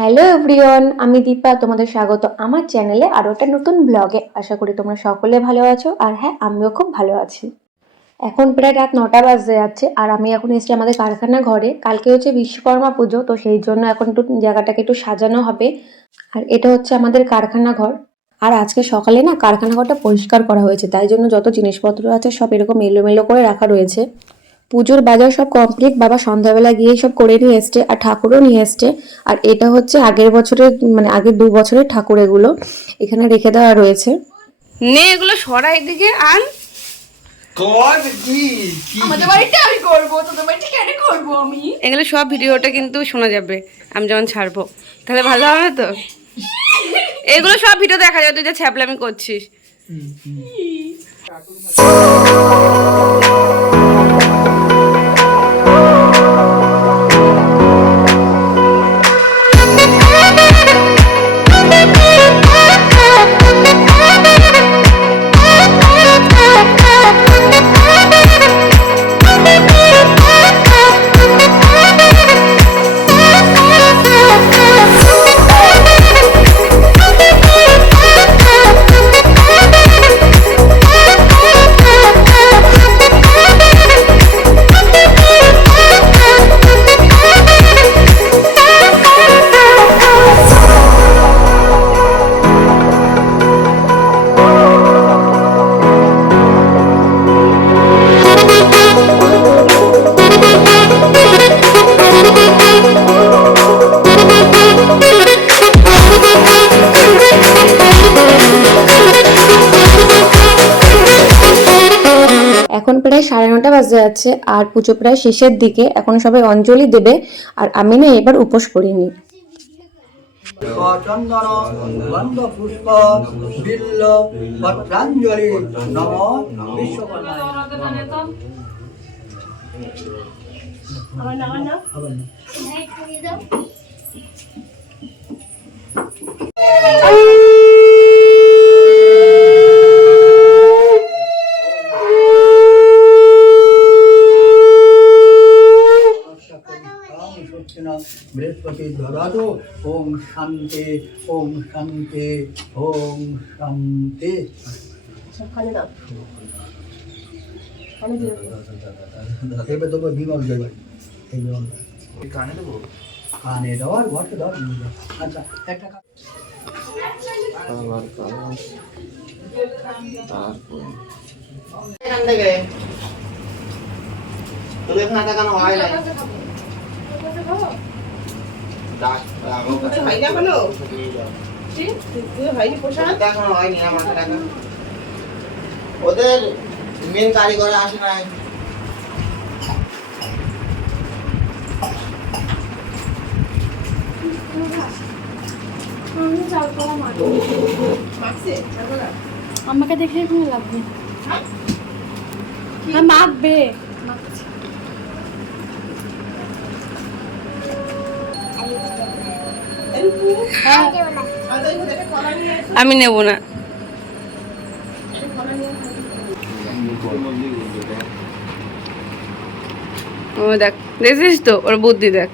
Hello everyone আমি দীপা, তোমাদের স্বাগত আমার চ্যানেলে আরও একটা নতুন ব্লগে আশা করি তোমরা সকলে ভালো আছো আর হ্যাঁ আমিও খুব ভালো আছি। এখন প্রায় রাত নটা বাজতে যাচ্ছে আর আমি এখন এসেছি আমাদের কারখানা ঘরে। কালকে হচ্ছে বিশ্বকর্মা পুজো, তো সেই জন্য এখন একটু জায়গাটাকে একটু সাজানো হবে। আর এটা হচ্ছে আমাদের কারখানা ঘর। আর আজকে সকালে না কারখানা ঘরটা পরিষ্কার করা হয়েছে, তাই জন্য যত জিনিসপত্র আছে সব এরকম এলোমেলো করে রাখা রয়েছে। পুজোর বাজার সব কমপ্লিট বাবা সন্ধ্যাবেলা গিয়ে সব করে নিয়ে এসছে আর ঠাকুরও নিয়ে এসছে। আর এটা হচ্ছে আগের বছরের মানে আগের দু বছরের ঠাকুর এগুলো। এখানে রেখে দেওয়া রয়েছে। নে এগুলো সরা এদিকে আন। এগুলো সব ভিডিওটা কিন্তু শোনা যাবে আমি যখন ছাড়বো। তাহলে ভালো হবে তো? এগুলো সব ভিডিও দেখা যাবে তুই যে ছ্যাপলামি করছিস। এখন প্রায় সাড়ে নটা বাজে যাচ্ছে আর পুজো প্রায় শেষের দিকে। এখন সবাই অঞ্জলি দেবে আর আমি না এবার উপোস করিনি। চন্দন গন্ধ পুষ্প বিল্ল পত্রাঞ্জলি নম বিশ্বকর্মা বৃহস্পতি দদাতু ওম শান্তি ওম শান্তি ওম শান্তি। এবার দেবো বিমল দেবে এই বিমল। কানে দেবো? কানে দেওয়ার ঘরকে দেওয়ার আচ্ছা একটা এখান থেকে। তোদের এখানে টাকানো হয় নাই ডাক- ওটা এখনও হয়নি আমার টাকা ওদের মেন কারিগরে আসে নাই আমাকে দেখে কোনো লাভ নেই। হ্যাঁ? মাখবে। আমি নেব না। ও দেখ দেখছিস তো? ওর বুদ্ধি দেখ।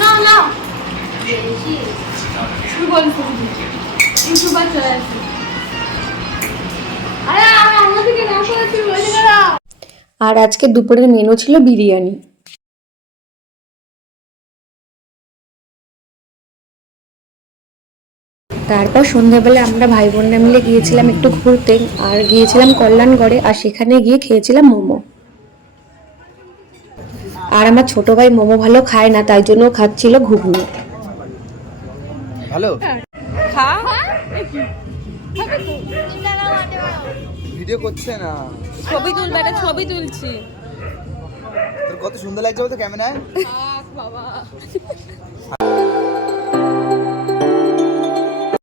না না। আর আজকে দুপুরের মেনু ছিল বিরিয়ানি তারপর সন্ধ্যাবেলা আমরা ভাই বোনরা মিলে গিয়েছিলাম একটু ঘুরতে আর গিয়েছিলাম কল্যাণগড়ে আর সেখানে গিয়ে খেয়েছিলাম মোমো আর আমার ছোট ভাই মোমো ভালো খায় না তাই জন্য খাচ্ছিল ঘুগনি ভালো খা ভিডিও করছে না। ছবি তুলবে একটা ছবি তুলছি। তোর কত সুন্দর লাগছে বলতো ক্যামেরায়?